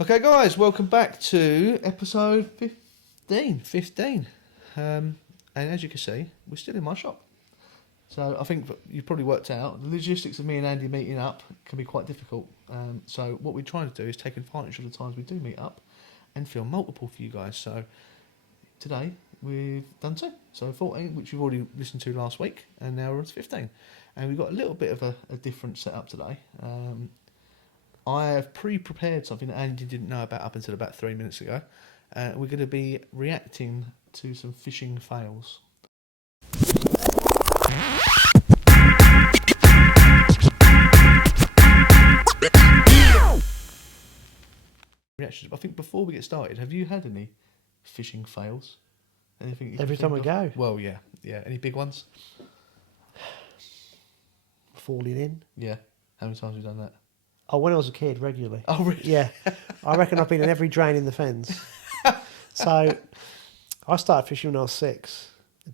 Okay, guys, welcome back to episode 15. And as you can see, we're still in my shop. So I think you've probably worked out the logistics of me and Andy meeting up can be quite difficult. So what we're trying to do is take advantage of the times we do meet up and film multiple for you guys. So today we've done 2. So 14, which you've already listened to last week, and now we're on to 15. And we've got a little bit of a different setup today. I have pre-prepared something that Andy didn't know about up until about 3 minutes ago. We're going to be reacting to some fishing fails. Reactions. I think before we get started, have you had any fishing fails? Anything? Every time we go. Well, yeah. Any big ones? Falling in. Yeah. How many times have you done that? Oh, when I was a kid, regularly. Oh, really? Yeah. I reckon I've been in every drain in the fens. So, I started fishing when I was 6.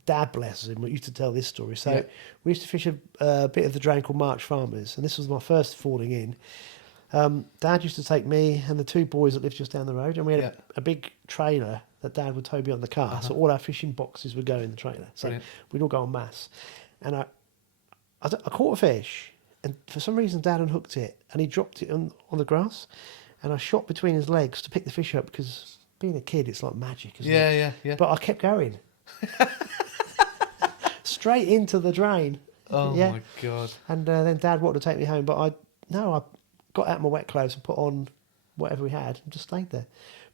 Dad, bless him, used to tell this story. So, we used to fish a bit of the drain called March Farmers, and this was my first falling in. Dad used to take me and the 2 boys that lived just down the road, and we had a big trailer that Dad would tow behind the car. So, all our fishing boxes would go in the trailer. So, we'd all go en masse. And I caught a fish. And for some reason, Dad unhooked it, and he dropped it on the grass, and I shot between his legs to pick the fish up because being a kid, it's like magic, isn't it? Yeah. But I kept going straight into the drain. Oh my God! And then Dad wanted to take me home, but I got out my wet clothes and put on whatever we had and just stayed there.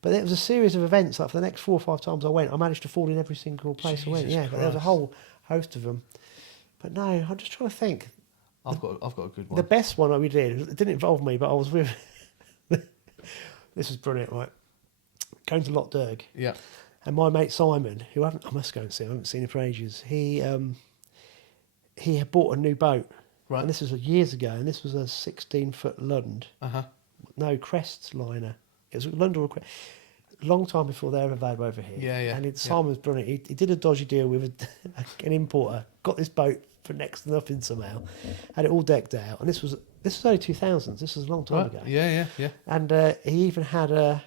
But it was a series of events. Like for the next 4 or 5 times I went, I managed to fall in every single place I went. Yeah, but there was a whole host of them. But no, I'm just trying to think. I've got a good one. The best one that we did, it didn't involve me, but I was with... This was brilliant, right? Going to Loch Derg. Yeah. And my mate Simon, who I must go and see, I haven't seen him for ages, he had bought a new boat. Right. And this was years ago, and this was a 16-foot Lund. Uh-huh. No, Crest liner. It was a Lund or a Crest. Long time before they ever available over here. Yeah. And Simon was brilliant. He did a dodgy deal with an importer, got this boat for next to nothing somehow, had it all decked out, and this was early 2000s. This was a long time ago. Yeah. And he even had a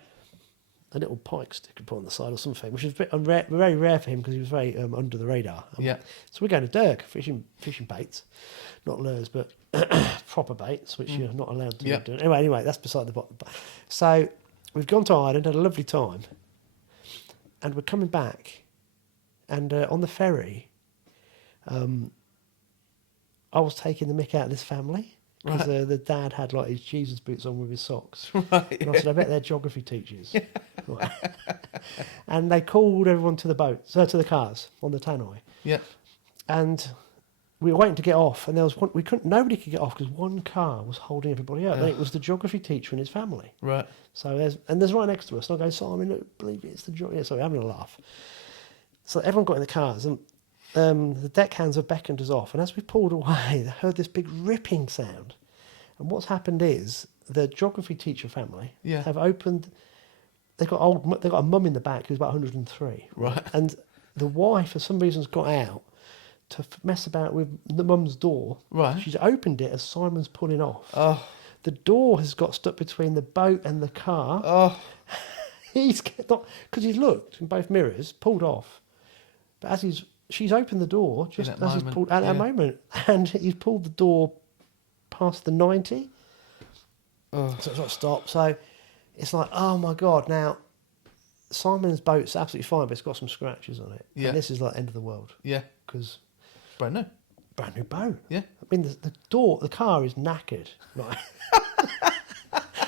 little pike sticker put on the side or something, which was very rare for him because he was very under the radar. So we're going to Derg fishing baits, not lures, but proper baits, which you're not allowed to do. Anyway, that's beside the point. So we've gone to Ireland, had a lovely time, and we're coming back, and on the ferry, I was taking the mick out of this family because the dad had like his Jesus boots on with his socks. Right, and I said, I bet they're geography teachers. Right. And they called everyone to the boats, to the cars on the Tannoy. Yeah. And we were waiting to get off, and there was nobody could get off because one car was holding everybody up, and it was the geography teacher and his family. Right. So there's right next to us, and I go, Simon, look, believe it, it's the geography. So we're having a laugh. So everyone got in the cars, and the deckhands have beckoned us off, and as we pulled away, they heard this big ripping sound. And what's happened is the geography teacher family have opened. They've got a mum in the back who's about 103, right? And the wife, for some reason, has got out to mess about with the mum's door. Right. She's opened it as Simon's pulling off. Oh. The door has got stuck between the boat and the car. Oh. Because he's looked in both mirrors, pulled off, but as she's opened the door just as he's pulled at that moment, and he's pulled the door past the 90. Oh. So it's not stopped. So it's like, oh my God! Now Simon's boat's absolutely fine, but it's got some scratches on it. Yeah. And this is like end of the world. Yeah. Because brand new boat. Yeah. I mean, the car is knackered, right?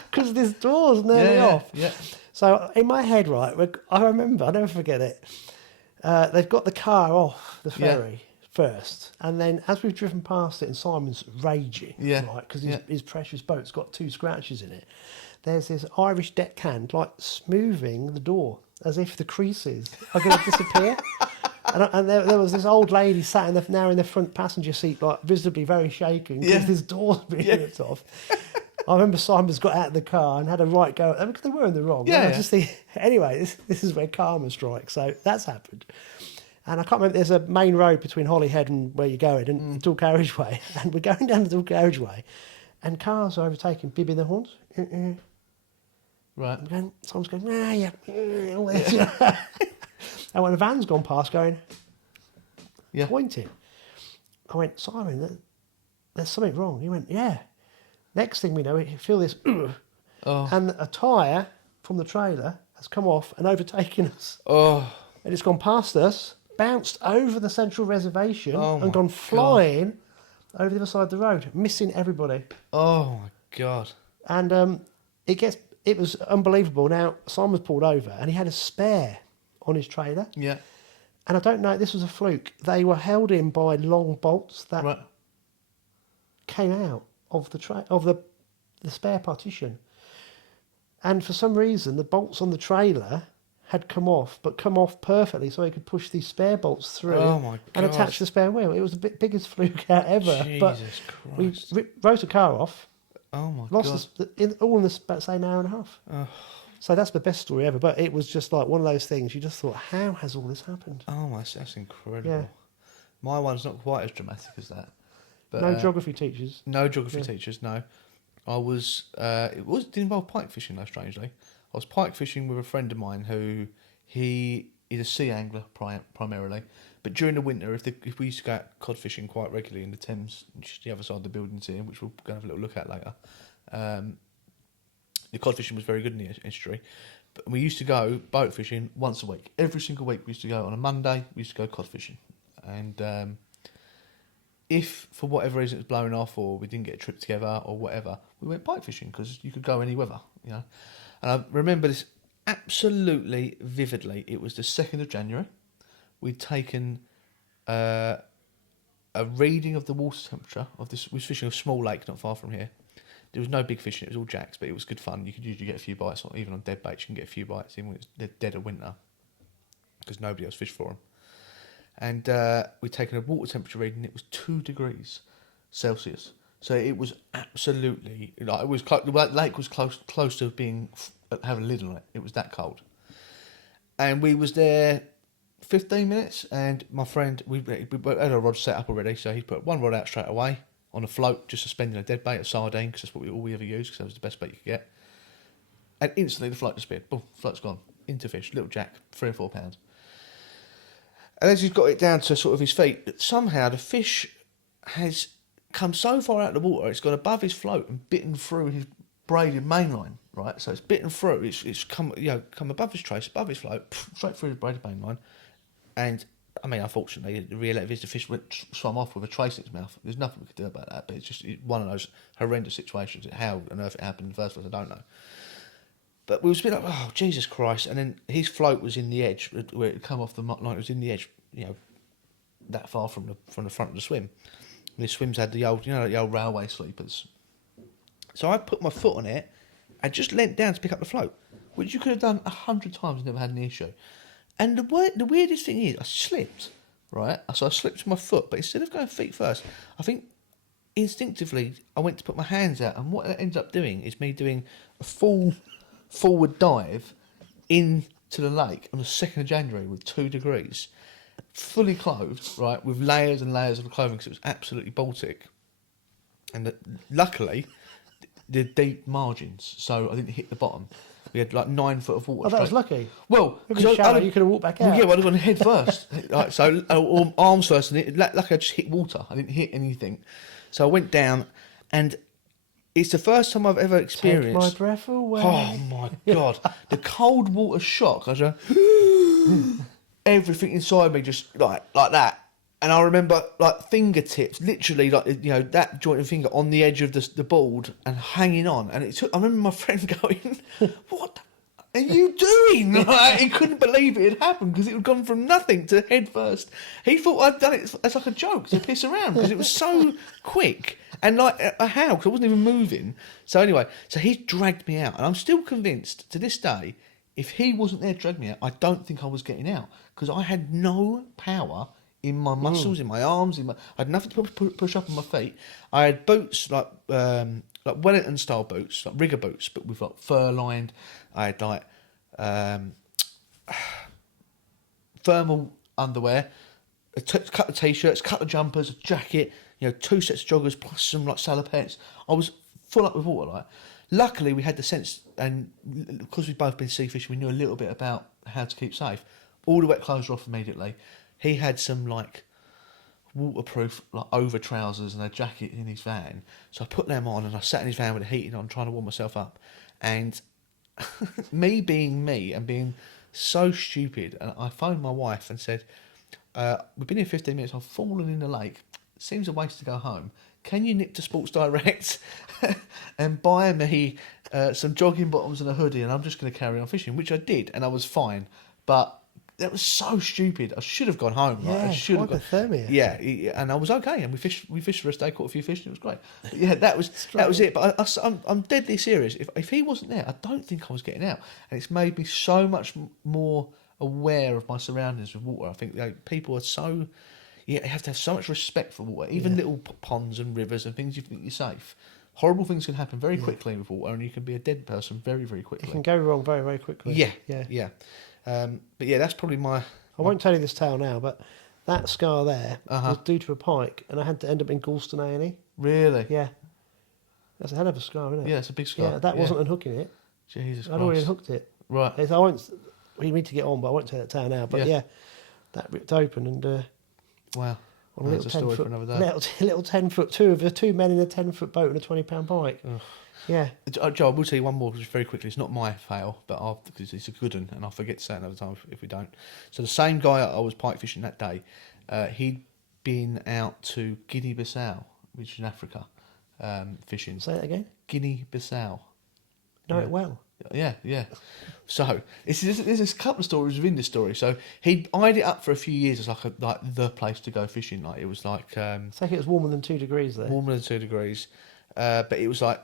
Because this door's nearly off. Yeah. So in my head, right, I remember, I'll never forget it. They've got the car off the ferry first, and then as we've driven past it, and Simon's raging, right, because his precious boat's got 2 scratches in it. There's this Irish deckhand like smoothing the door as if the creases are going to disappear. And there was this old lady sat now in the front passenger seat, like visibly very shaken because this door's been ripped off. I remember Simon's got out of the car and had a right go at them because they were in the wrong. I just think, anyway, this is where karma strikes. So that's happened. And I can't remember, there's a main road between Holyhead and where you're going, and the dual carriageway. And we're going down the dual carriageway, and cars are overtaking, bibbing their horns. Right. Someone's going, yeah. All this. And when the van's gone past, going, pointing. I went, Simon, there's something wrong. He went, yeah. Next thing we know, we feel this, and a tyre from the trailer has come off and overtaken us. Oh. And it's gone past us, bounced over the central reservation, Oh and gone flying over the other side of the road, missing everybody. Oh my God. And it was unbelievable. Now, Simon's pulled over and he had a spare on his trailer. Yeah. And I don't know, this was a fluke. They were held in by long bolts that came out of the spare partition. And for some reason, the bolts on the trailer had come off, but come off perfectly so he could push these spare bolts through and attach the spare wheel. It was the biggest fluke out ever. Jesus Christ. We wrote a car off. Oh my God. Lost all in about the same hour and a half. Oh. So that's the best story ever. But it was just like one of those things. You just thought, how has all this happened? Oh, that's incredible. Yeah. My one's not quite as dramatic as that. But, no geography teachers. No geography teachers, no. I was, didn't involve pike fishing though, strangely. I was pike fishing with a friend of mine who, he is a sea angler primarily. But during the winter, if we used to go out cod fishing quite regularly in the Thames, just the other side of the buildings here, which we'll go have a little look at later, the cod fishing was very good in the estuary. But we used to go boat fishing once a week. Every single week we used to go on a Monday, we used to go cod fishing. And if for whatever reason it was blowing off or we didn't get a trip together or whatever, we went pike fishing because you could go any weather, you know. And I remember this absolutely vividly. It was the 2nd of January. We'd taken a reading of the water temperature of this. We was fishing a small lake not far from here. There was no big fishing. It was all jacks, but it was good fun. You could usually get a few bites, or even on dead baits, you can get a few bites, even when it's dead of winter, because nobody else fished for them. And we'd taken a water temperature reading. It was 2 degrees Celsius. So it was absolutely like it was. The lake was close to being having a lid on it. It was that cold. And we was there 15 minutes, and my friend, we had a rod set up already, so he put one rod out straight away on a float, just suspending a dead bait, a sardine, because that's what all we ever used, because that was the best bait you could get. And instantly the float disappeared. Boom, float's gone. Into fish, little jack, 3 or 4 pounds. And as he's got it down to sort of his feet, somehow the fish has come so far out of the water, it's gone above his float and bitten through his braided mainline, right? So it's bitten through, it's come above his trace, above his float, straight through his braided mainline. And I mean, unfortunately, the reality is the fish swam off with a trace in its mouth. There's nothing we could do about that, but it's just one of those horrendous situations. How on earth it happened in the first place, I don't know. But we was a bit like, oh, Jesus Christ. And then his float was in the edge, where it had come off the line. It was in the edge, that far from the front of the swim. And the swims had the old railway sleepers. So I put my foot on it and just leant down to pick up the float, which you could have done 100 times and never had any issue. And the weirdest thing is, I slipped, right? So I slipped with my foot, but instead of going feet first, I think instinctively I went to put my hands out, and what it ends up doing is me doing a full forward dive into the lake on the 2nd of January with 2 degrees, fully clothed, right, with layers and layers of clothing, because it was absolutely Baltic. And luckily, the deep margins, so I didn't hit the bottom. We had like 9 foot of water. Oh, that was lucky. Well, because you could have walked back out. Well, yeah, I'd have gone head first. Right, so, or arms first, and luckily I just hit water. I didn't hit anything. So I went down, and it's the first time I've ever experienced. Take my breath away. Oh my God. The cold water shock. I was everything inside me just like that. And I remember like fingertips, literally like, that joint and finger on the edge of the board and hanging on. And I remember my friend going, what are you doing? Like, he couldn't believe it had happened because it had gone from nothing to head first. He thought I'd done it as like a joke to piss around because it was so quick. And like, how? Because I wasn't even moving. So anyway, he's dragged me out. And I'm still convinced to this day, if he wasn't there to drag me out, I don't think I was getting out because I had no power in my muscles, in my arms, I had nothing to push up on my feet. I had boots like Wellington style boots, like rigger boots, but with like fur lined. I had like thermal underwear, a couple of t-shirts, couple of jumpers, a jacket, 2 sets of joggers plus some like salopettes. I was full up with water. Like luckily we had the sense, and because we've both been sea fishing, we knew a little bit about how to keep safe. All the wet clothes were off immediately. He had some like waterproof like over trousers and a jacket in his van, so I put them on and I sat in his van with the heating on, trying to warm myself up. And me being me and being so stupid, and I phoned my wife and said, "We've been here 15 minutes. I've fallen in the lake. Seems a waste to go home. Can you nip to Sports Direct and buy me some jogging bottoms and a hoodie, and I'm just going to carry on fishing," which I did, and I was fine. But that was so stupid. I should have gone home. Right? I should have hypothermia. Yeah, and I was okay, and we fished for a day, caught a few fish, and it was great. But yeah, that was it. But I'm deadly serious. If he wasn't there, I don't think I was getting out, and it's made me so much more aware of my surroundings with water. I think people are so. Yeah, you have to have so much respect for water. Even little ponds and rivers and things you think you're safe. Horrible things can happen very quickly with water, and you can be a dead person very, very quickly. It can go wrong very, very quickly. Yeah. But yeah, that's probably my. I won't tell you this tale now, but that scar there was due to a pike, and I had to end up in Galston A&E. Really? Yeah. That's a hell of a scar, isn't it? Yeah, it's a big scar. Yeah, that wasn't unhooking it. Jesus Christ. I'd already unhooked it. Right. I won't. We need to get on, but I won't tell that tale now. But yeah that ripped open and. Wow. On a That's little a story 10 foot, for another day. little 10 foot, two men in a 10-foot boat and a 20-pound pike. Ugh. Yeah. Joe, I will tell you one more just very quickly. It's not my fail, but because it's a good one, and I'll forget to say it another time if we don't. So the same guy I was pike fishing that day, he'd been out to Guinea-Bissau, which is in Africa, fishing. Say that again? Guinea-Bissau. Know it well. Yeah. So there's a couple of stories within this story. So he'd eyed it up for a few years as like the place to go fishing. Like it was like it's like it was warmer than 2 degrees there. Warmer than 2 degrees, but it was like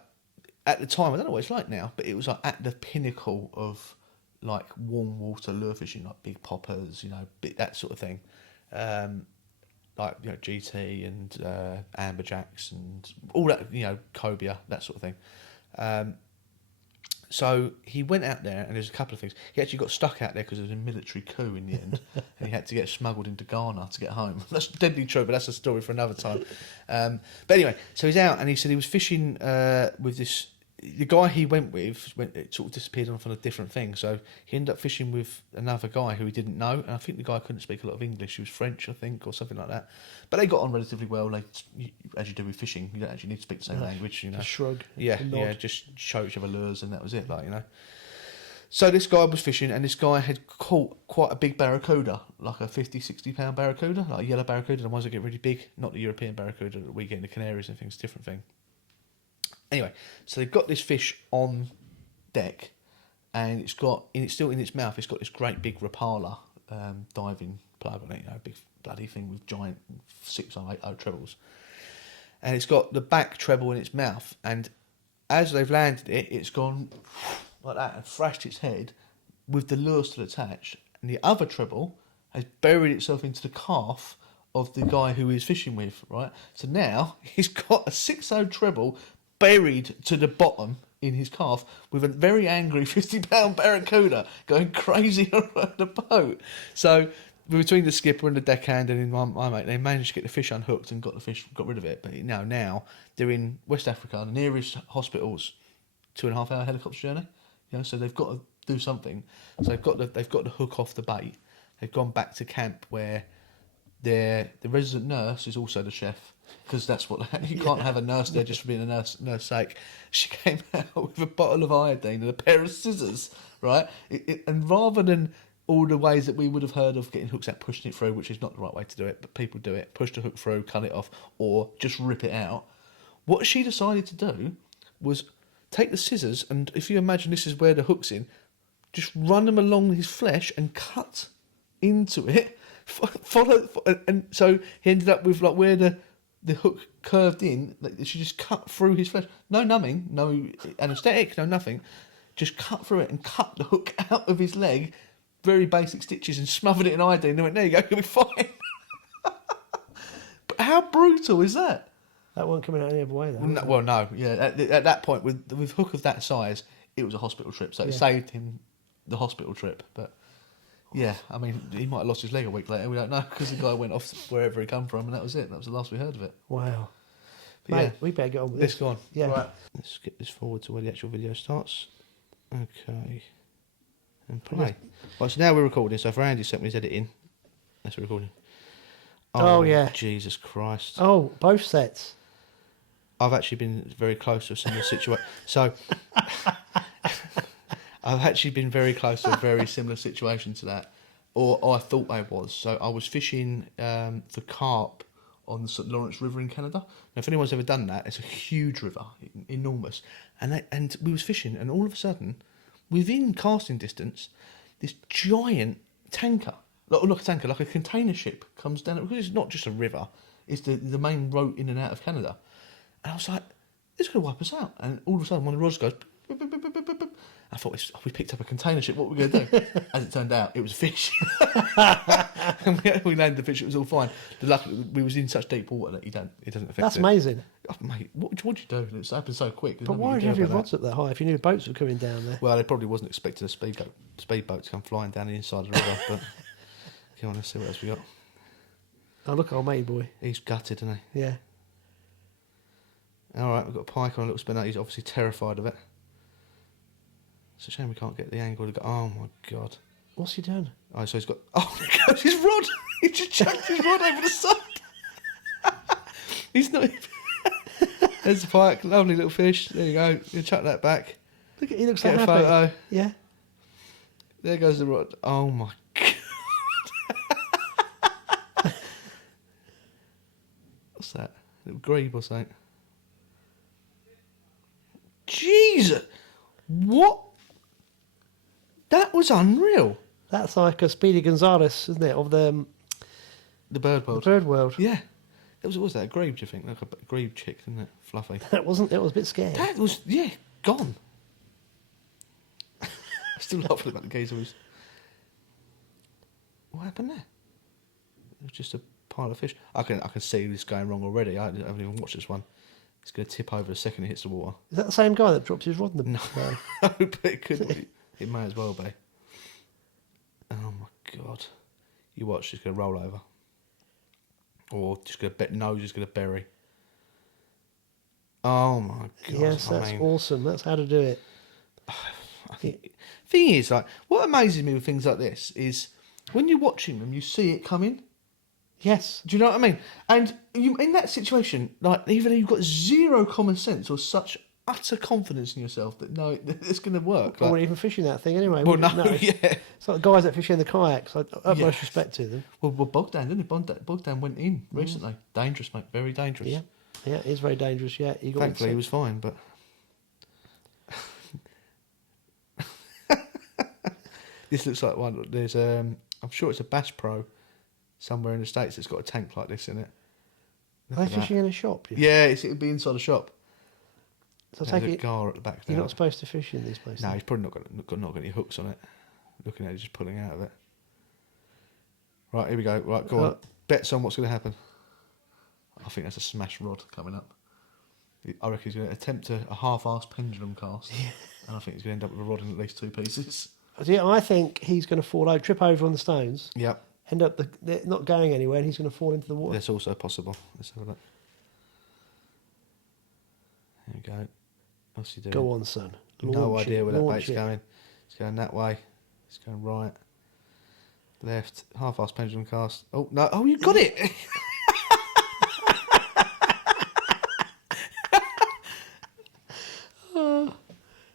at the time I don't know what it's like now, but it was like at the pinnacle of like warm water lure fishing, like big poppers, that sort of thing. Like GT and amberjacks and all that, cobia, that sort of thing. So he went out there, and there's a couple of things. He actually got stuck out there because there was a military coup in the end, and he had to get smuggled into Ghana to get home. That's deadly true, but that's a story for another time. But anyway, so he's out, and he said he was fishing with this. The guy he went with it sort of disappeared off on a different thing, so he ended up fishing with another guy who he didn't know, and I think the guy couldn't speak a lot of English. He was French, I think, or something like that. But they got on relatively well. Like as you do with fishing, you don't actually need to speak the same language. Just shrug. Yeah, just show each other lures, and that was it. So this guy was fishing, and this guy had caught quite a big barracuda, like a 50, 60-pound barracuda, like a yellow barracuda, the ones that get really big, not the European barracuda that we get in the Canaries and things, different thing. Anyway, so they've got this fish on deck, and it's still in its mouth. It's got this great big Rapala diving plug on it, big bloody thing with giant 6 or 8 trebles, and it's got the back treble in its mouth. And as they've landed it, it's gone like that and thrashed its head with the lure still attached, and the other treble has buried itself into the calf of the guy who he's fishing with. Right, so now he's got a 6-0 treble buried to the bottom in his calf with a very angry 50-pound barracuda going crazy around the boat. So between the skipper and the deckhand and my mate, they managed to get the fish unhooked and got rid of it. But now they're in West Africa. The nearest hospital's 2.5 hour helicopter journey. So they've got to do something. So they've got to hook off the bait. They've gone back to camp where the resident nurse is also the chef. Because that's what you can't have a nurse there just for being a nurse sake. She came out with a bottle of iodine and a pair of scissors, right? And rather than all the ways that we would have heard of getting hooks out, pushing it through, which is not the right way to do it, but people do it, push the hook through, cut it off, or just rip it out. What she decided to do was take the scissors, and if you imagine this is where the hook's in, just run them along his flesh and cut into it. And so he ended up with like where the hook curved in, she just cut through his flesh. No numbing, no anaesthetic, no nothing. Just cut through it and cut the hook out of his leg, very basic stitches, and smothered it in iodine. And they went, there you go, you'll be fine. But how brutal is that? That won't come out any other way, though. Well, no. Yeah, at that point, with hook of that size, it was a hospital trip. So it saved him the hospital trip. But yeah, I mean, he might have lost his leg a week later. We don't know because the guy went off wherever he come from, and that was it. That was the last we heard of it. Wow. But Mate, yeah, we better get on with let's this. go on. Yeah. Right. Let's skip this forward to where the actual video starts. Okay. And play. Right, so now we're recording. So for Andy sent me his editing, that's recording. Oh, yeah. Jesus Christ. Oh, both sets. I've actually been very close to a similar situation. So I've actually been very close to a very similar situation to that, or I thought I was. So I was fishing for carp on the St Lawrence River in Canada. Now, if anyone's ever done that, it's a huge river, enormous, and we was fishing, and all of a sudden, within casting distance, this giant tanker, not a tanker, like a container ship, comes down. Because it's not just a river; it's the main road in and out of Canada. And I was like, "It's going to wipe us out." And all of a sudden, one of the rods goes. Boop, boop, boop, boop, boop, boop. I thought we picked up a container ship. What were we going to do? As it turned out, it was a fish. And we landed the fish. It was all fine. But luckily, we was in such deep water that it doesn't affect That's it. amazing. Oh, mate, what would you do? It happened so quick. There's But nothing why you would you can have do your about rods up that high if you knew boats were coming down there? that. Well, they probably wasn't expecting a speedboat to come flying down the inside of the river. But come on, let's see what else we got. Oh, look at old matey boy. He's gutted, isn't he? Yeah. All right, we've got a pike on a little spinner. He's obviously terrified of it. It's a shame we can't get the angle to go. Oh my god! What's he doing? Oh, so he's got. Oh, there goes his rod. He just chucked his rod over the side. He's not. There's the pike. Lovely little fish. There you go. You chuck that back. Look at he looks Get so a happy. photo. Yeah. There goes the rod. Oh my god! What's that? A little grebe or something? Jesus! What? That was unreal. That's like a Speedy Gonzales, isn't it? Of the Bird world. bird world. Yeah. What was that? A grebe, do you think? Like a grebe chick, isn't it? Fluffy. That wasn't. It was a bit scary. That was, yeah, gone. I'm still laughing about the geezer. What happened there? It was just a pile of fish. I can see this going wrong already. I haven't even watched this one. It's going to tip over the second it hits the water. Is that the same guy that dropped his rod in the... No, but it could be. It may as well be. Oh my god! You watch, it's going to roll over, or just going to nose is going to bury. Oh my god! Yes, that's awesome. That's how to do it. Thing is, like, what amazes me with things like this is when you're watching them, you see it coming. Yes. Do you know what I mean? And you, in that situation, like, even if you've got zero common sense or such utter confidence in yourself that no, it's going to work. I wasn't even fishing that thing anyway. Well, no, yeah. yeah. It's like the guys that fish in the kayaks. I have Yeah. most respect to them. Well, Bogdan, didn't he? Bogdan went in recently. Dangerous, mate. Very dangerous. Yeah. Yeah, it is very dangerous. Yeah. You got Thankfully, he was fine, but... This looks like one. There's, I'm sure it's a Bass Pro somewhere in the States that's got a tank like this in it. Look Are at they that. fishing in a shop? Yeah, it'd be inside a shop. So I There's take a it gar at the back there. you're not supposed to fish in these places. No, he's probably not got any hooks on it. Looking at it, just pulling out of it. Right, here we go. Right, go on. Bets on what's going to happen. I think that's a smash rod coming up. I reckon he's going to attempt a half-assed pendulum cast. Yeah. And I think he's going to end up with a rod in at least 2 pieces. Yeah, I think he's going to fall over, trip over on the stones, Yep. end up they're not going anywhere, and he's going to fall into the water. That's also possible. Let's have a look. There we go. What's he doing? Go on, son. No Launch idea it, where that launch bait's it. going. It's going that way. It's going right. Left. Half-assed pendulum cast. Oh, no. Oh, you got it!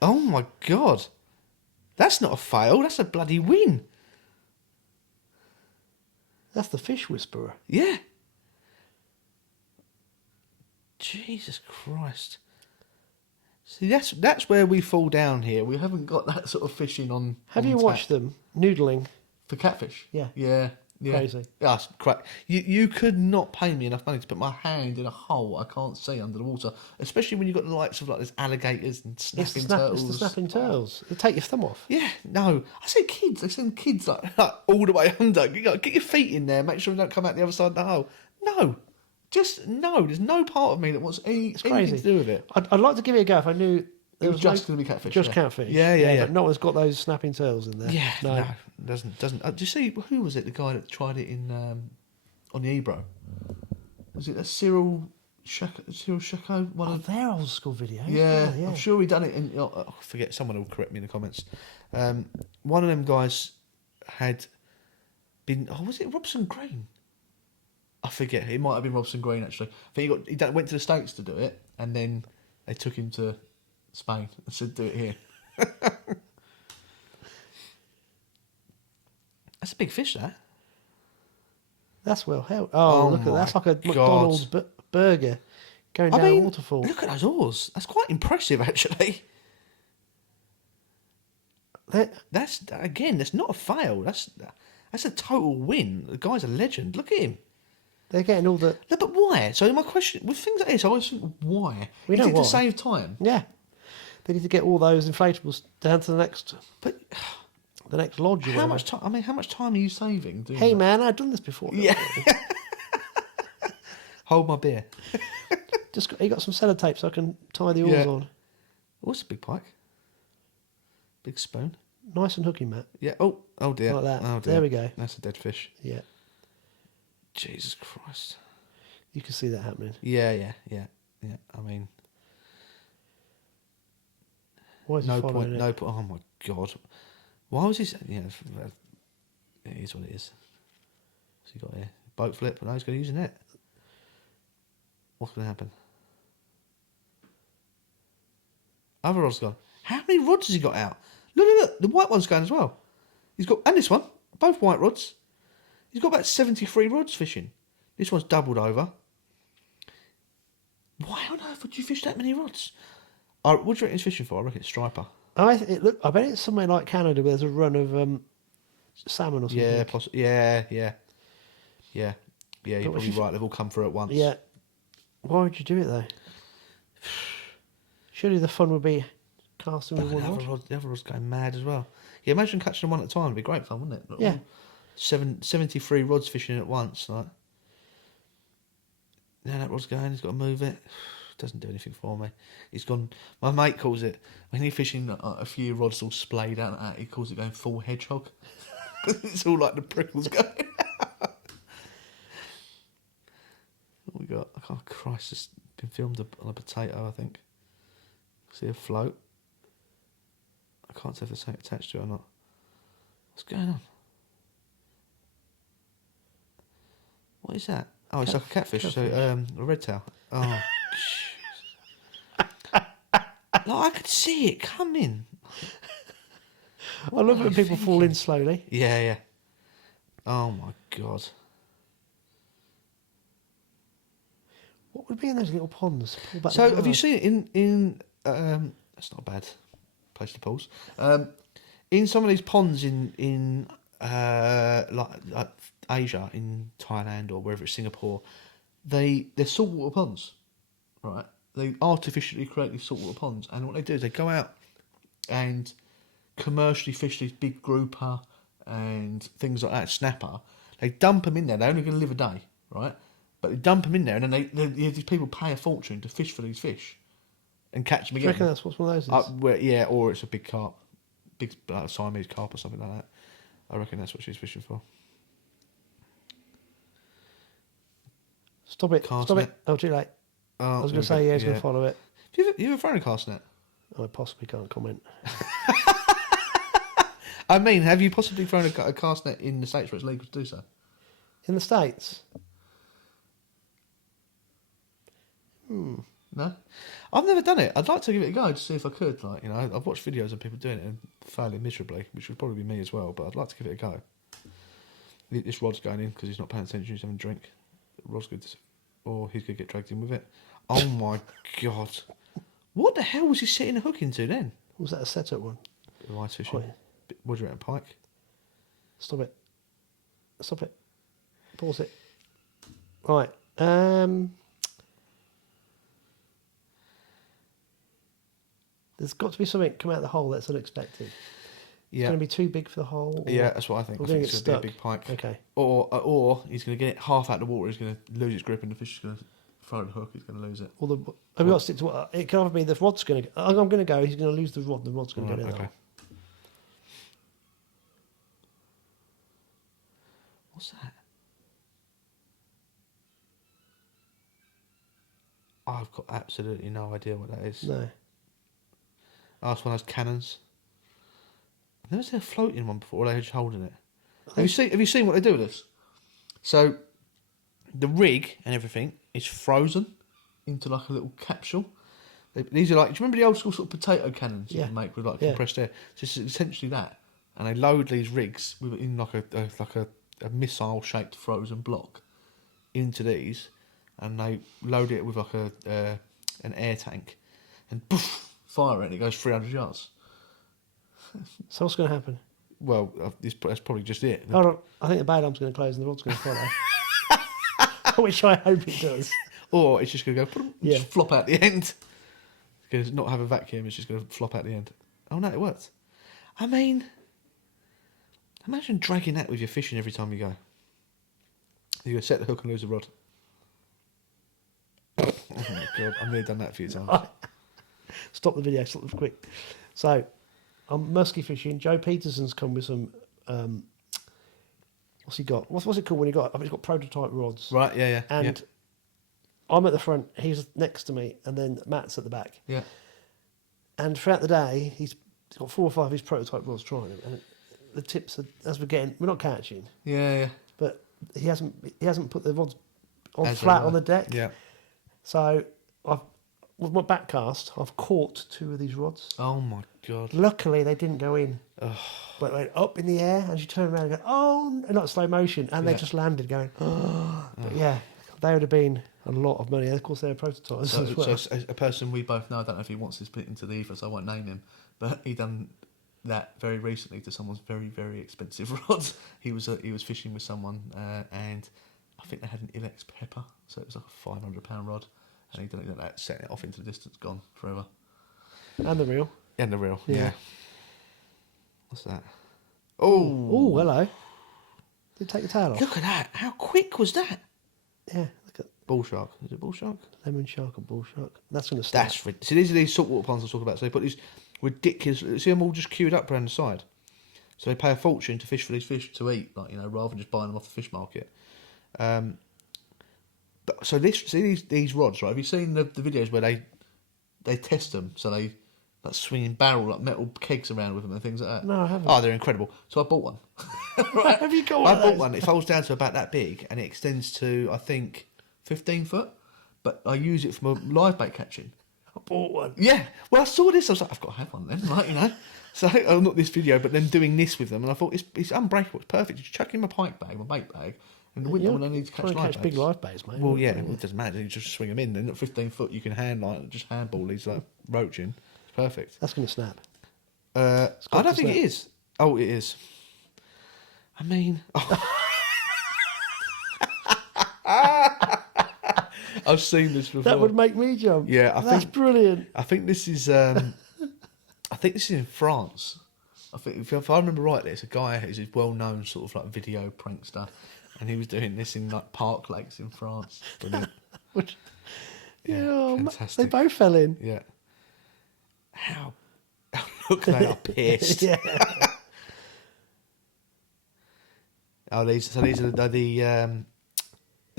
Oh, my God. That's not a fail. That's a bloody win. That's the fish whisperer. Yeah. Jesus Christ. See, that's where we fall down here. We haven't got that sort of fishing on. Have on you tap. watched them noodling? For catfish? Yeah. Yeah. Yeah. Crazy. That's crap. You could not pay me enough money to put my hand in a hole I can't see under the water, especially when you've got the likes of like there's alligators and snapping turtles. It's the snapping turtles. They take your thumb off. Yeah, no. I say kids. They send kids like all the way under. Get your feet in there. Make sure they don't come out the other side of the hole. No. Just no. There's no part of me that wants anything to do with it. I'd like to give it a go if I knew It was just going to be catfish. Just yeah. catfish. Yeah. But no one's got those snapping turtles in there. Yeah, No. doesn't. Do you see who was it? The guy that tried it in on the Ebro. Was it a Cyril Cyril Shako, one Oh, of they're old school videos. yeah, Yeah. I'm sure he done it. In I forget. Someone will correct me in the comments. One of them guys had been. Oh, was it Robson Green? I forget. It might have been Robson Green actually. I think went to the States to do it, and then they took him to Spain and said, "Do it here." That's a big fish, that. That's well held. Oh, look at that. That's like a McDonald's burger going down a waterfall. Look at those oars. That's quite impressive, actually. That's not a fail. That's a total win. The guy's a legend. Look at him. They're getting all the... No, but why? So my question, with things like this, I always think, why? We know why. To save time? Yeah. They need to get all those inflatables down to the next lodge or how whatever. much time? I mean, how much time are you saving doing Hey, that? man, I've done this before. Yeah. Hold my beer. You got some sellotape so I can tie the oars on. What's a big pike? Big spoon. Nice and hooky, Matt. Yeah. Oh dear. Like that. Oh dear. There we go. That's a dead fish. Yeah. Jesus Christ. You can see that happening. Yeah. I mean, Why is he following it? No point. Oh my God. Why was he? Yeah, it is what it is. What's he got here? Boat flip. No, he's going to use a net. What's going to happen? Other rod's gone. How many rods has he got out? Look. The white one's going as well. He's got, and this one, both white rods. He's got about 73 rods fishing. This one's doubled over. Why on earth would you fish that many rods? What do you reckon he's fishing for? I reckon it's striper. I bet it's somewhere like Canada where there's a run of salmon or something. Yeah, possibly. Yeah. You're probably right. They've all come through at once. Yeah. Why would you do it though? Surely the fun would be casting with one rod. The other rod's going mad as well. Yeah, imagine catching them one at a time. It'd be great fun, wouldn't it? Yeah. 73 rods fishing at once. Like, now that rod's going. He's got to move it. Doesn't do anything for me. He's gone. My mate calls it when he's fishing a few rods all splayed out. He calls it going full hedgehog. It's all like the prickles going. What we got? Oh Christ! It's been filmed on a potato. I think. See a float. I can't tell if it's attached to it or not. What's going on? What is that? Oh, it's like a catfish. So a red tail. Oh. Like, I could see it coming. I love it when people fall in slowly. Yeah. Oh my God. What would be in those little ponds? So have you seen it in that's not a bad place to pause. In some of these ponds in like Asia, in Thailand or wherever it's Singapore, they're saltwater ponds, right? They artificially create these saltwater ponds, and what they do is they go out and commercially fish these big grouper and things like that, snapper. They dump them in there. They're only going to live a day, right? But they dump them in there, and then these people pay a fortune to fish for these fish and catch them again. Do you reckon that's what one of those is? Or it's a big carp, big Siamese carp or something like that. I reckon that's what she's fishing for. Stop it. Cast Stop net. it. Oh, too late. Oh, I was going to say, he's going to follow it. You ever thrown a cast net? I possibly can't comment. I mean, have you possibly thrown a cast net in the States where it's legal to do so? In the States? No? I've never done it. I'd like to give it a go to see if I could. Like, you know, I've watched videos of people doing it and failing miserably, which would probably be me as well, but I'd like to give it a go. This rod's going in because he's not paying attention, he's having a drink. Rod's good, or he's going to get dragged in with it. Oh my God. What the hell was he setting a hook into then? Was that a setup one? Ice fishing. What do you reckon, pike? Stop it. Stop it. Pause it. Right. There's got to be something come out of the hole that's unexpected. It's going to be too big for the hole. Yeah, that's what I think. I think it's going to be a big pike. Okay. Or he's going to get it half out of the water. He's going to lose its grip, and the fish is going to throw the hook. He's going to lose it. Or we've got to stick to what it can either be. The rod's going to. I'm going to go. He's going to lose the rod. The rod's going to go down. Okay. What's that? I've got absolutely no idea what that is. No. Oh, it's one of those cannons. I've never seen a floating one before, or they're just holding it. Have you seen what they do with this? So, the rig and everything is frozen into like a little capsule. These are like, do you remember the old school sort of potato cannons you can make with like compressed air? So it's essentially that. And they load these rigs in like a missile shaped frozen block into these, and they load it with like an air tank, and poof, fire it, and it goes 300 yards. So what's going to happen? Well, that's probably just it. Hold on. I think the bail arm's going to close and the rod's going to follow. Which I hope it does. Or it's just going to go just flop out the end. It's going to not have a vacuum, it's just going to flop out the end. Oh no, it worked. I mean, imagine dragging that with your fishing every time you go. You're going to set the hook and lose the rod. Oh my God, I've nearly done that a few times. Stop the video, stop it quick. So, I'm musky fishing. Joe Peterson's come with some. What's he got? What's it called when he got? He's got prototype rods. Right, yeah. And I'm at the front. He's next to me, and then Matt's at the back. Yeah. And throughout the day, he's got 4 or 5 of his prototype rods trying them, and the tips are, as we're not catching. Yeah. But he hasn't put the rods on As flat on the deck. Yeah. So with my back cast, I've caught 2 of these rods. Oh my God. Luckily, they didn't go in. But went up in the air, and you turn around and go, oh, and not slow motion, and they just landed going, oh. But yeah, they would have been a lot of money. And of course, they're prototypes as well. So a person we both know, I don't know if he wants to split into the ether, so I won't name him, but he done that very recently to someone's very, very expensive rods. He was fishing with someone, and I think they had an Ilex pepper, so it was like a £500 rod, and he done that, setting it off into the distance, gone forever. And the reel. And the reel, yeah. What's that? Oh, hello. Did it take the tail off? Look at that. How quick was that? Yeah, look at Bull shark. Is it bull shark? lemon shark and bull shark. That's going to snap. So these are these saltwater ponds I was talking about. So they put these ridiculous... See them all just queued up around the side. So they pay a fortune to fish for these fish to eat, like, rather than just buying them off the fish market. But so these rods, right? Have you seen the videos where they test them? So they like swinging metal kegs around with them and things like that. No, I haven't. Oh, they're incredible. So I bought one. Right. Have you got one? I bought one. It folds down to about that big, and it extends to, I think, 15 foot. But I use it for my live bait catching. I bought one. Yeah. Well, I saw this. I was like, I've got to have one then, right? So not this video, but then doing this with them, and I thought it's unbreakable. It's perfect. Just chuck in my pike bag, my bait bag, and the winter when I need to catch live baits. Big live baits, mate. Well, yeah, it doesn't matter. You just swing them in. Then at 15 foot, you can just handball these like roach in. It's perfect. That's going to snap. I don't think it is. Oh, it is. I mean, I've seen this before. That would make me jump. Yeah, that's brilliant. I think this is. I think this is in France. I think if I remember rightly, it's a guy who's a well-known sort of like video prankster, and he was doing this in like park lakes in France. Brilliant. They Fantastic. both fell in. Yeah. How? Look, they are pissed. Yeah. These are the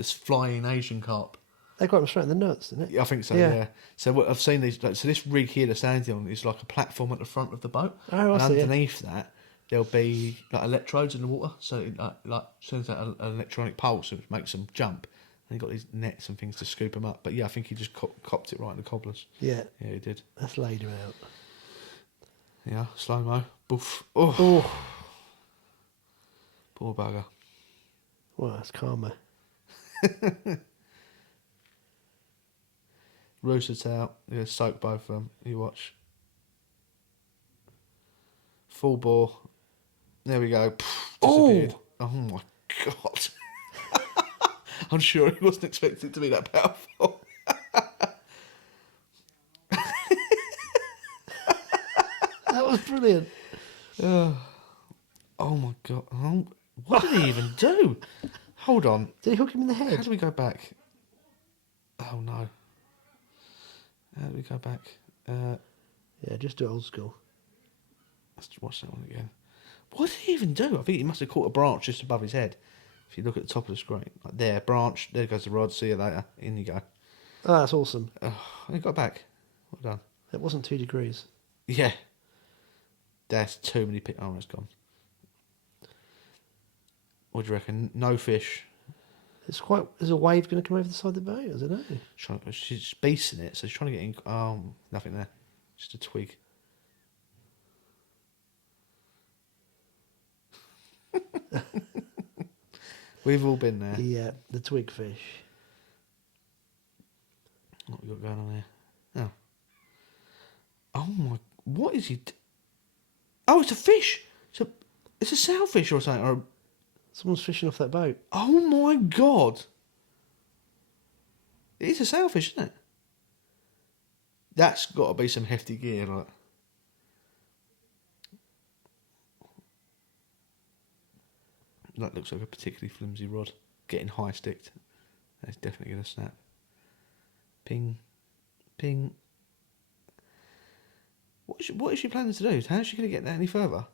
flying Asian carp. They got them straight in the nuts, didn't it? I think so. Yeah. So what I've seen these. So this rig here they're standing on is like a platform at the front of the boat, and underneath that there'll be like electrodes in the water. So it like sends out an electronic pulse which makes them jump. And he got these nets and things to scoop them up. But yeah, I think he just copped it right in the cobblers. Yeah. Yeah, he did. That's laid her out. Yeah, slow mo. Boof. Oh. Poor bugger. Well, that's karma. Rooster tail. Yeah, soak both of them. You watch. Full bore. There we go. Disappeared. Oh my God. I'm sure he wasn't expecting it to be that powerful. That was brilliant. Oh my God. Oh, what did he even do? Hold on. Did he hook him in the head? How do we go back? Oh no. How do we go back? Yeah, just do old school. Let's watch that one again. What did he even do? I think he must have caught a branch just above his head. If you look at the top of the screen. Like there, branch, there goes the rod, see you later. In you go. Oh, that's awesome. Oh, I got back. Well done. It wasn't 2 degrees. Yeah. That's too many Oh, it's gone. What do you reckon? No fish. Is a wave going to come over the side of the boat? I don't know. She's basing it, so she's trying to get in. Oh, nothing there. Just a twig. We've all been there. Yeah, the twig fish. What we got going on here? Oh. Oh my! What is he? Oh, it's a fish. It's a sailfish or something. Or Someone's fishing off that boat. oh my god! It is a sailfish, isn't it? That's got to be some hefty gear, like. That looks like a particularly flimsy rod. Getting high sticked. That's definitely going to snap. Ping. Ping. What is she planning to do? How is she going to get that any further?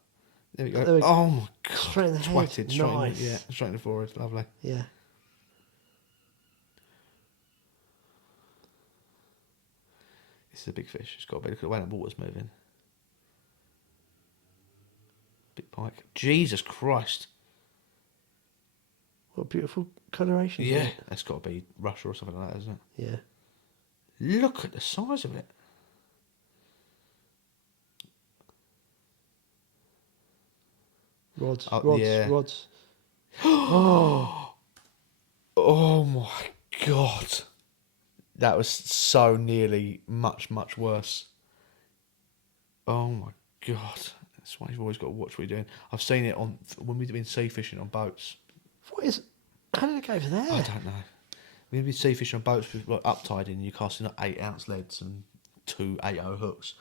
There we go. There we go. Oh my god. Straight in the head. Twatted. Straight Nice. in, yeah, straight in the forehead. Lovely. Yeah. This is a big fish. It's got to be. Look at the way that water's moving. Big pike. Jesus Christ. What beautiful coloration. Yeah, that's got to be Russia or something like that, isn't it? Yeah. Look at the size of it. Rods. Oh, Rods. yeah. Rods. Oh my god. That was so nearly much worse. Oh my god. That's why you've always got to watch what you're doing. I've seen it on when we've been sea fishing on boats. How did it go for there? I don't know. We've been sea fishing on boats with like uptide in, you're casting like 8-ounce leads and 2 8-0 hooks.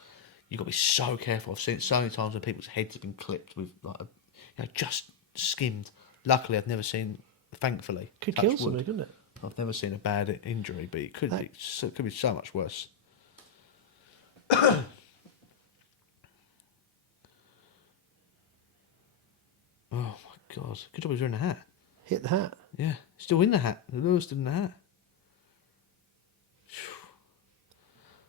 You've got to be so careful. I've seen it so many times when people's heads have been clipped with like just skimmed. Luckily, I've never seen. Thankfully, Could touch kill wood, somebody, couldn't it? I've never seen a bad injury, but it could be. So, it could be so much worse. Oh my god! Good job he was wearing a hat. Hit the hat. Yeah, still in the hat. The lure's still in the hat.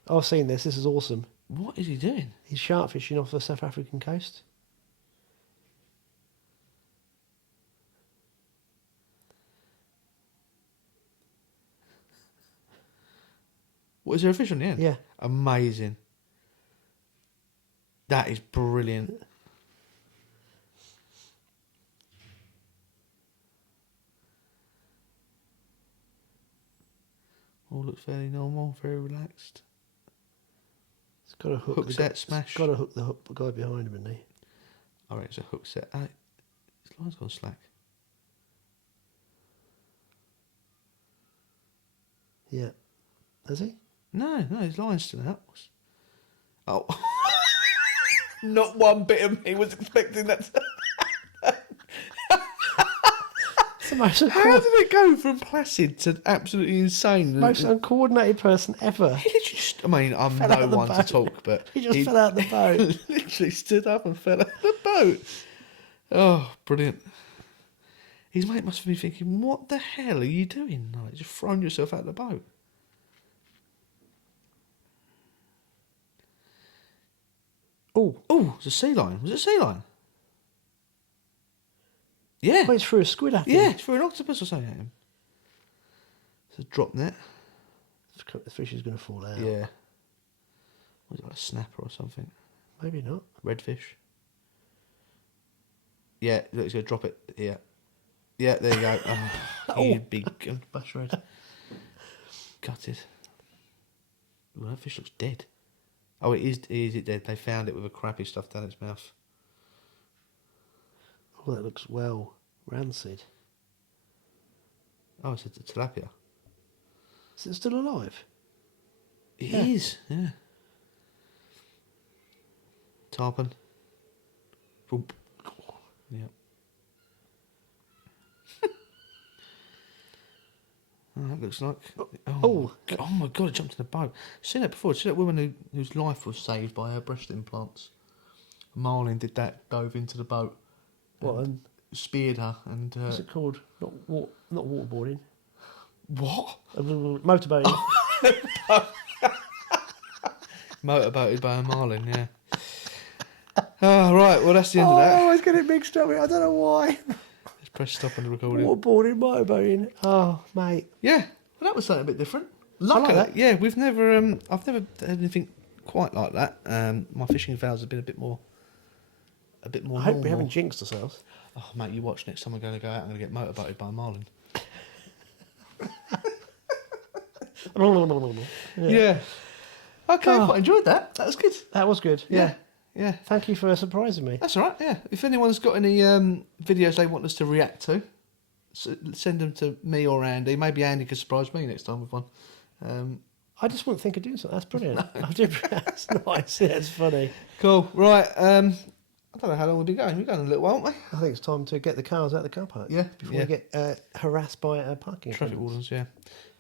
I've seen this. This is awesome. What is he doing? He's shark fishing off the South African coast. What, is there a fish on the end? Yeah. Amazing. That is brilliant. All looks fairly normal, very relaxed. It's got a hook. Hook set, smash. Got to hook the guy behind him, isn't he? I reckon it's a hook set. His line's gone slack. Yeah. Has he? No, his line's still out. Oh. Not one bit of me was expecting that to... It's the most, How did it go from placid to absolutely insane? most uncoordinated person ever. He literally just, I mean, I'm Fell out no of the one to boat. talk, but... He just fell out the boat. Literally stood up and fell out the boat. Oh, brilliant. His mate must have been thinking, what the hell are you doing? Like, just thrown yourself out the boat. Oh, it's a sea lion. Was it a sea lion? Yeah. Well, it's through a squid at him. Yeah, it's for an octopus or something at him. It's a drop net. The fish is going to fall out. Yeah. Was it like a snapper or something? Maybe not. Redfish. Yeah, look, he's going to drop it. Yeah. Yeah, there you go. Oh, you big butcherhead. Gutted. Well, that fish looks dead. Oh, it is dead. They found it with a crappy stuff down its mouth. Oh, that looks well rancid. Oh, it's a tilapia. Is it still alive? It is, yeah. Tarpon. Boom. Yeah. Oh, that looks like... Oh my God, it jumped in the boat. Seen that before. See that woman whose life was saved by her breast implants? Marlin did that, dove into the boat. What? And speared her and... what's it called? Not waterboarding. What? Motorboating. Motorboated by a marlin, yeah. Oh, right, well, that's the end of that. I always get it mixed up. I don't know why. Let's press stop on the recording. Waterboarding, motorboating. Oh, mate. Yeah, well, that was something a bit different. I like that. Yeah, we've never, I've never had anything quite like that. My fishing vows have been a bit more I hope normal. we haven't jinxed ourselves. Oh, mate, you watch next time I'm going to go out, I'm going to get motorboated by a marlin. Yeah. Okay, I quite enjoyed that. That was good. That was good. Yeah. Yeah. Thank you for surprising me. That's all right, yeah. If anyone's got any videos they want us to react to, send them to me or Andy. Maybe Andy could surprise me next time with one. I just wouldn't think of doing something. That's brilliant. That's nice. Yeah, it's funny. Cool. Right. I don't know how long we'll be going. We're going a little while, aren't we? I think it's time to get the cars out of the car park. Yeah. Before we get harassed by parking Traffic attendants. wardens, yeah.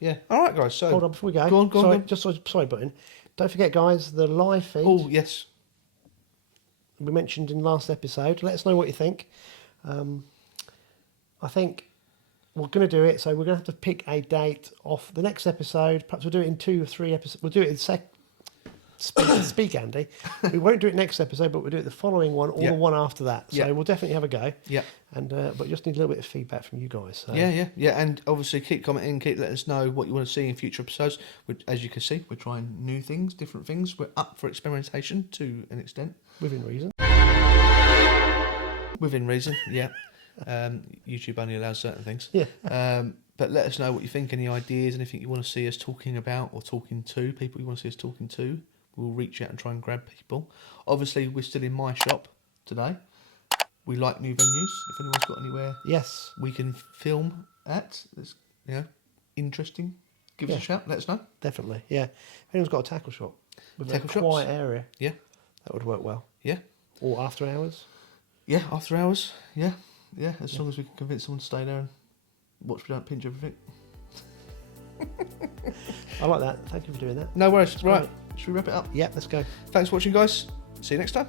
Yeah. All right, guys. So Hold on, before we go. Go on. Sorry, just sorry, button. Don't forget, guys, the live feed Oh, yes. we mentioned in the last episode. Let us know what you think. I think we're going to do it, so we're going to have to pick a date off the next episode. Perhaps we'll do it in 2 or 3 episodes. We'll do it in speak, Andy. We won't do it next episode, but we'll do it the following one or the one after that. So we'll definitely have a go. Yeah. And but just need a little bit of feedback from you guys. So. Yeah. And obviously keep commenting, keep letting us know what you want to see in future episodes. As you can see, we're trying new things, different things. We're up for experimentation to an extent. Within reason. Within reason, yeah. YouTube only allows certain things. Yeah. But let us know what you think, any ideas, anything you want to see us talking about or talking to, people you want to see us talking to. We'll reach out and try and grab people. Obviously, we're still in my shop today. We like new venues. If anyone's got anywhere Yes. we can film at, that's interesting, give us a shout, let us know. Definitely. Yeah. If anyone's got a tackle shop with Tackle a shops? quiet area, Yeah. that would work well. Yeah. Or after hours. Yeah, after hours. Yeah. As long as we can convince someone to stay there and watch we don't pinch everything. I like that. Thank you for doing that. No worries. Right. great. Should we wrap it up? Yep, let's go. Thanks for watching, guys. See you next time.